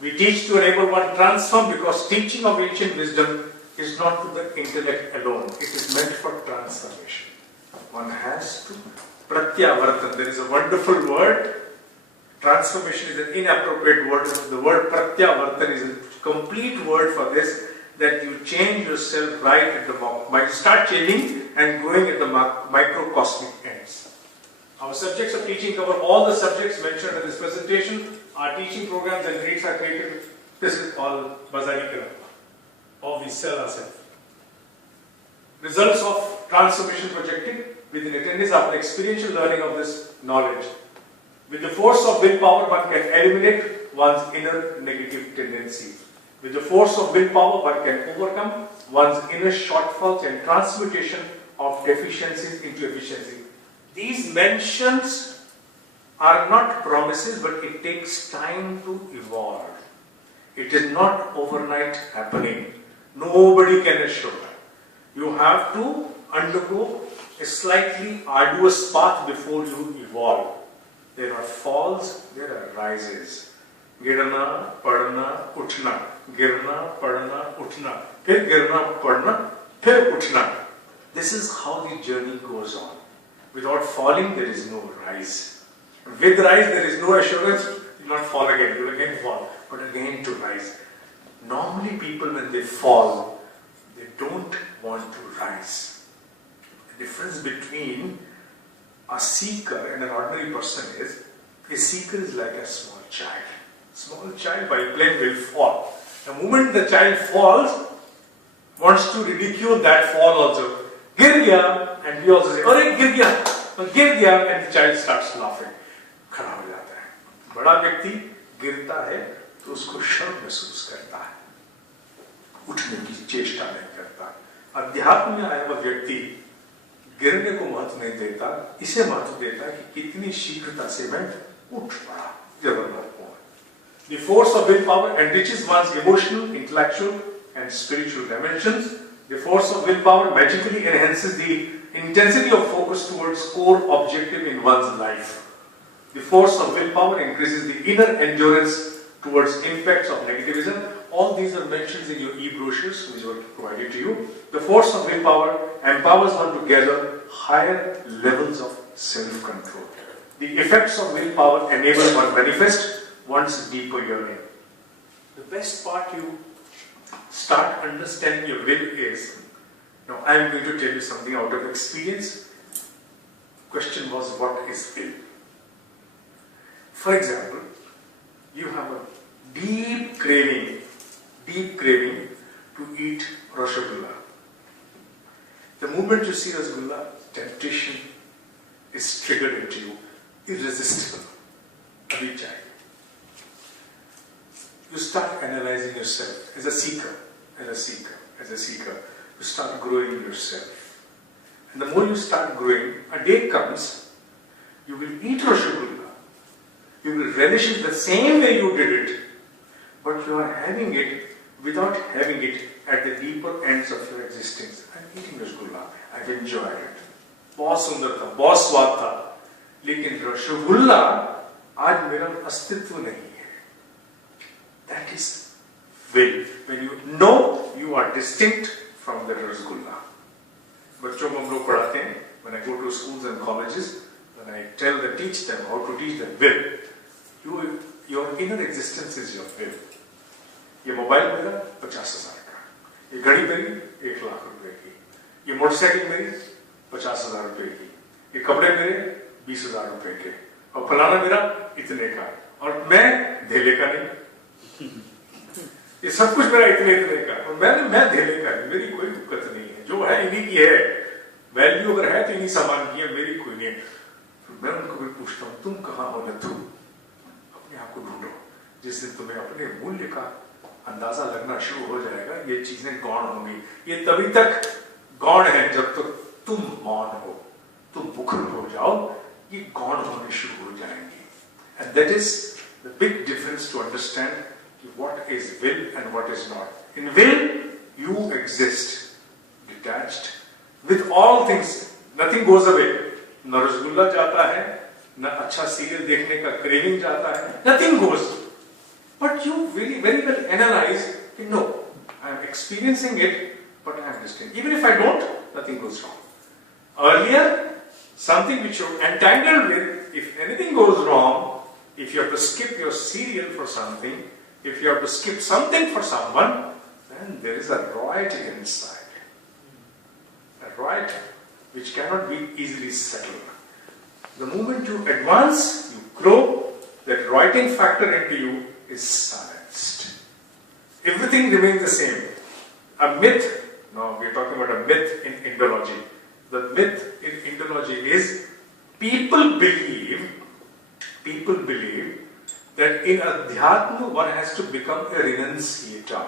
We teach to enable one transform because teaching of ancient wisdom is not to the intellect alone. It is meant for transformation. One has to pratyavartan. There is a wonderful word. Transformation is an inappropriate word. The word pratyavartan is a complete word for this. That you change yourself right at the moment. Start changing and growing at the microcosmic ends. Our subjects of teaching cover all the subjects mentioned in this presentation. Our teaching programs and grades are created. This is all Bazari Karam. Or we sell ourselves. Results of transformation projected within attendees after experiential learning of this knowledge. With the force of willpower, one can eliminate one's inner negative tendencies. With the force of willpower, one can overcome one's inner shortfalls and transmutation of deficiencies into efficiency. These mentions are not promises, but it takes time to evolve. It is not overnight happening. Nobody can assure that. You have to undergo a slightly arduous path before you evolve. There are falls, there are rises. Girna, padna, utna. Girna, padna, utna. Phir girna, padna, phir utna. This is how the journey goes on. Without falling, there is no rise. With rise, there is no assurance. You will not fall again. You will again fall, but again to rise. Normally, people when they fall, they don't want to rise. The difference between a seeker and an ordinary person is, a seeker is like a small child. Small child by plane will fall. The moment the child falls, wants to ridicule that fall also. Gir gaya, and we also say, "Arey gir gaya," and the child starts laughing. खड़ा हो जाता है. बड़ा व्यक्ति गिरता है तो उसको शर्म महसूस करता है. उठने की चेष्टा नहीं करता. अध्यात्म में आया हुआ व्यक्ति गिरने को महत्व नहीं देता, इसे महत्व देता है कि कितनी शीघ्रता से मैं उठ पड़ा. जबरदस्त. The force of willpower enriches one's emotional, intellectual, and spiritual dimensions. The force of willpower magically enhances the intensity of focus towards core objective in one's life. The force of willpower increases the inner endurance towards impacts of negativism. All these are mentioned in your e-brochures which were provided to you. The force of willpower empowers one to gather higher levels of self-control. The effects of willpower enable one manifest one's deeper yearning. The best part you start understanding your will is, now I am going to tell you something out of experience. Question was, what is will? For example, you have a deep craving to eat rasgulla. The moment you see rasgulla, temptation is triggered into you, irresistible. Abhi chahiye. You start analyzing yourself as a seeker. You start growing yourself. And the more you start growing, a day comes, you will eat rasgulla. You will relish it the same way you did it, but you are having it without having it at the deeper ends of your existence. I'm eating rasgulla. I've enjoyed it. बहुत सुंदर था, बहुत स्वाद था. लेकिन rasgulla आज मेरा अस्तित्व नहीं है. That is will. When you know you are distinct from the rasgulla. बच्चों को हम लोग पढ़ाते हैं. When I go to schools and colleges, when I teach them how to teach them will, your inner existence is your will. ये mobile मेरा 50,000 का, ये घड़ी मेरी 1,00,000 रुपए की, ये मोटरसाइकिल मेरी 50,000 रुपए की, ये कपड़े मेरे 20,000 रुपए के, और फलाना मेरा इतने का, और मैं धेले का नहीं. ये सब कुछ मेरा इतने का, और मैं धेले का नहीं. मेरी कोई दिक्कत नहीं है. जो है इन्हीं की है. वैल्यू अगर है तो इन्हीं सामान की है, मेरी कोई नहीं है. मैं उनको भी पूछता हूँ, तुम कहाँ हो लथू? अपने आप को ढूंढो. जिस दिन तुम्हें अपने मूल्य का अंदाजा लगना शुरू हो जाएगा, ये चीजें गौण होंगी. ये तभी तक गौण है जब तक तुम मौन हो. तुम मुखर हो जाओ, ये गौण होने शुरू हो जाएंगी. And that is the big difference to understand what is will and what is not. In will, you exist detached with all things. Nothing goes away. न रसगुल्ला जाता है, न अच्छा सीरियल देखने का क्रेविंग जाता है. Nothing goes. But you very, very well analyze, no, I am experiencing it, but I am distant. Even if I don't, nothing goes wrong. Earlier, something which you're entangled with, if anything goes wrong, if you have to skip your serial for something, if you have to skip something for someone, then there is a royalty inside. A royalty which cannot be easily settled. The moment you advance, you grow, that writing factor into you is silenced. Everything remains the same. A myth, now we are talking about a myth in Indology. The myth in Indology is people believe that in Adhyatma one has to become a renunciator.